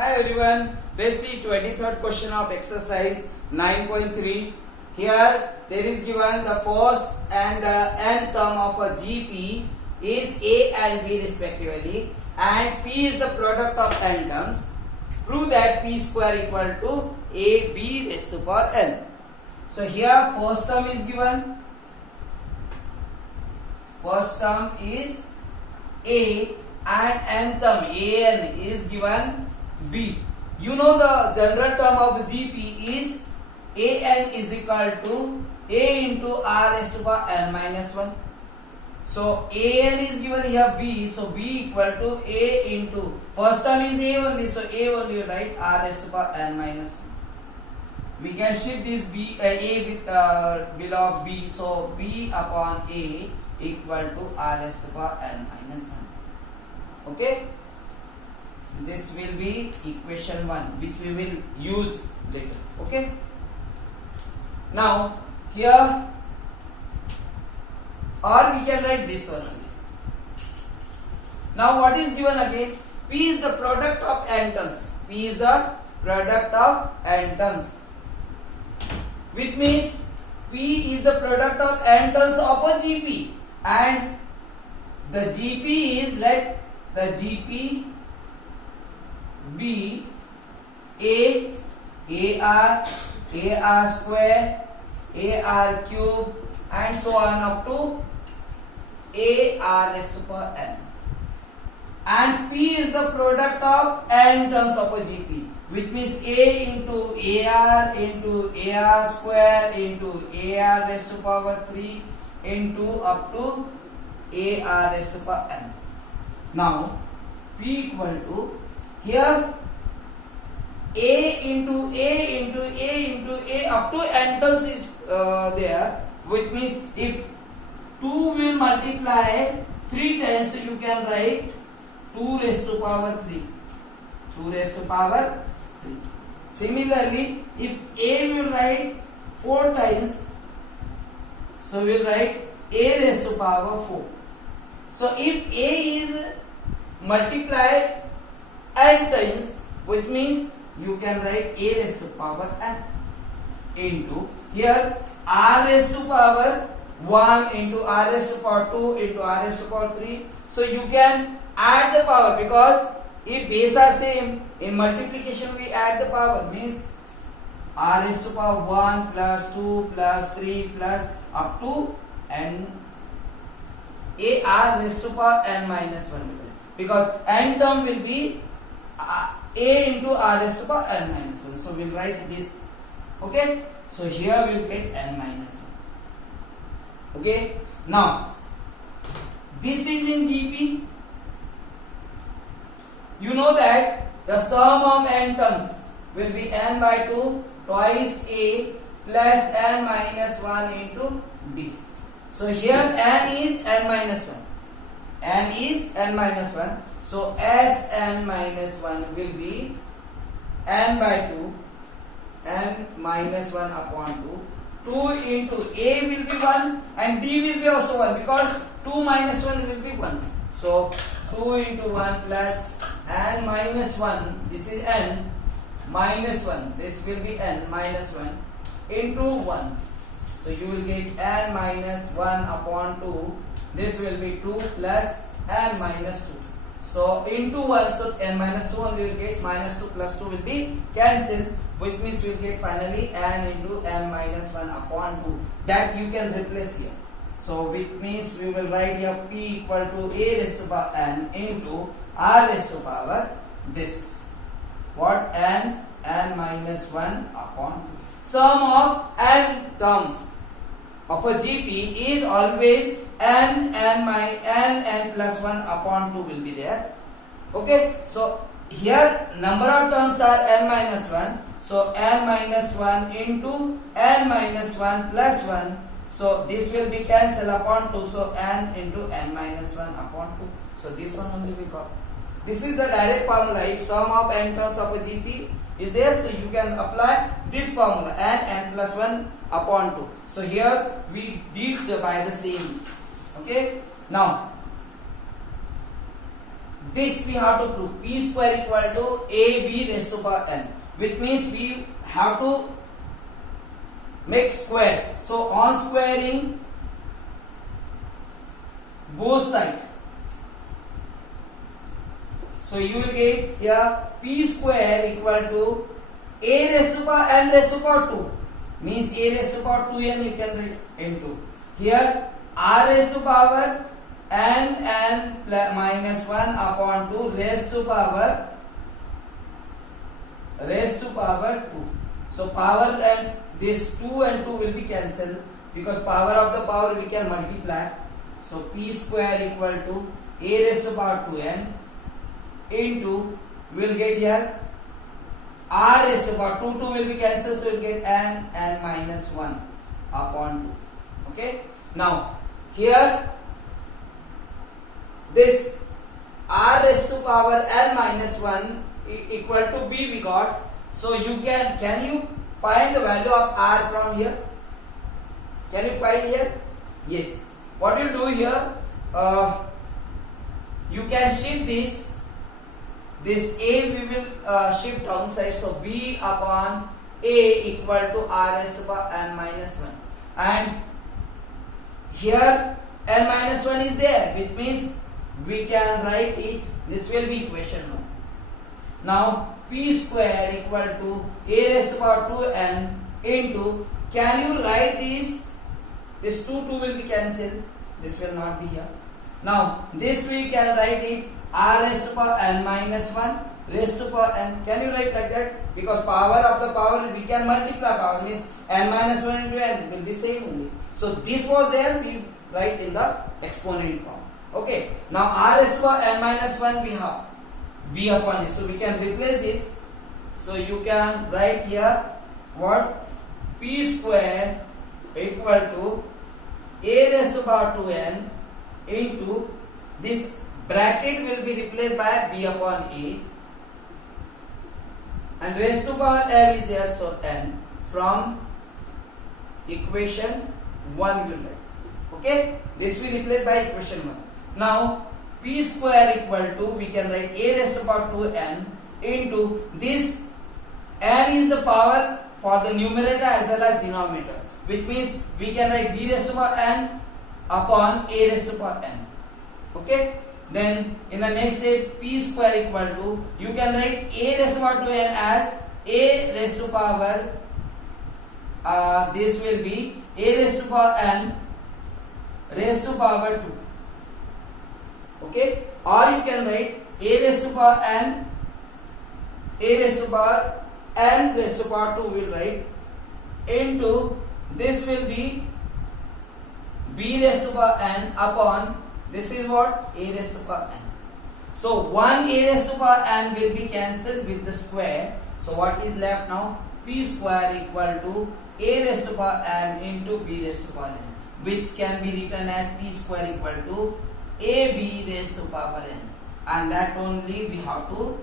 Hi everyone, let's see 23rd question of exercise 9.3. Here there is given the first and the nth term of a GP is A and B respectively, and P is the product of n terms. Prove that P square equal to AB raised to power n. So here first term is given. First term is A and nth term an is given B. You know the general term of GP is an is equal to A into R raised to power n minus 1. So an is given here B, so B equal to A into, first term is A only, so A only you write R raised to power n minus 1. We can shift this B A with below B, so B upon A equal to R raised to power n minus 1. Okay, this will be equation 1 which we will use later. Okay, now here, or we can write this one only. Now what is given again? P is the product of n terms. P is the product of n terms, which means P is the product of n terms of a GP, and the GP is, let the GP be AR square, AR cube, and so on up to AR raised to power n. And P is the product of n terms of a GP, which means A into AR square into AR raised to power 3 into up to AR raised to power n. Now P equal to, here A into A up to n terms is there, which means if 2 will multiply 3 times, so you can write 2 raised to power 3. 2 raised to power 3. Similarly, if A will write 4 times, so we will write A raised to power 4. So if A is multiplied n times, which means you can write A raised to power n into, here R raised to power 1 into R raised to power 2 into R raised to power 3. So you can add the power, because if base are same, in multiplication we add the power, means R raised to power 1 plus 2 plus 3 plus up to n AR raised to power n minus 1, because n term will be A into R raised to power n minus 1. So we'll write this. Okay, so here we'll get n minus 1. Okay, now this is in GP. You know that the sum of n terms will be n by 2 twice A plus n minus 1 into D. So here n is n minus 1. N is n minus 1. So Sn minus 1 will be n by 2, n minus 1 upon 2. 2 into A will be 1 and D will be also 1, because 2 minus 1 will be 1. So 2 into 1 plus n minus 1, this is n minus 1, this will be n minus 1 into 1. So you will get n minus 1 upon 2, this will be 2 plus n minus 2. So into 1, so n minus 2 only will get, minus 2 plus 2 will be cancelled, which means we will get finally n into n minus 1 upon 2. That you can replace here. So which means we will write here P equal to A raised to power n into R raised to power this. What? N minus 1 upon 2. Sum of n terms of a GP is always n plus 1 upon 2 will be there. Okay, so here number of terms are n minus 1, so n minus 1 into n minus 1 plus 1, so this will be cancelled upon 2, so n into n minus 1 upon 2. So this one only we got. This is the direct formula. If sum of n terms of a GP is there, so you can apply this formula, n plus 1 upon 2. So here we did by the same. Okay, now this we have to prove. P square equal to AB raised to power n, which means we have to make square. So on squaring both sides, so you will get here P square equal to A raised to power n raised to power 2, means A raised to power 2n you can write into. Here R raised to power n minus 1 upon 2 raised to power 2. So power and this 2 and 2 will be cancelled, because power of the power we can multiply. So P square equal to A raised to power 2n into, we will get here R raised to power 2 will be cancelled, so we will get n minus 1 upon 2. Okay. Now here this R raised to power n minus 1 equal to B we got. So you can you find the value of R from here? Can you find here? Yes. What you do here? You can shift this A we will shift downside. So B upon A equal to R raised to power n minus 1. And here n minus 1 is there, which means we can write it. This will be equation 1. Now P square equal to A raised to power 2n into, can you write this 2 will be cancelled, this will not be here. Now this we can write it R raised to power n minus 1 raised to power n. Can you write like that? Because power of the power we can multiply power, means n minus 1 into n will be same only. So this was there, we write in the exponent form. Okay. Now R raised to power n minus 1 we have B upon A. So we can replace this. So you can write here what? P square equal to A raised to power 2n into, this bracket will be replaced by B upon A, and raised to power L is there, so n, from equation 1 will write. Okay, this will replace by equation 1. Now P square equal to, we can write A raised to power 2n into, this n is the power for the numerator as well as denominator, which means we can write B raised to power n upon A raised to power n. Okay, then in the next step P square equal to, you can write A raised to power 2n as A raised to power, this will be A raised to power n raised to power 2. Okay, or you can write A raised to power n, A raised to power n raised to power 2 will write into, this will be B raised to power n upon, this is what? A raised to power n. So 1 A raised to power n will be cancelled with the square. So what is left now? P square equal to A raised to power n into B raised to power n, which can be written as P square equal to AB raised to power n, and that only we have to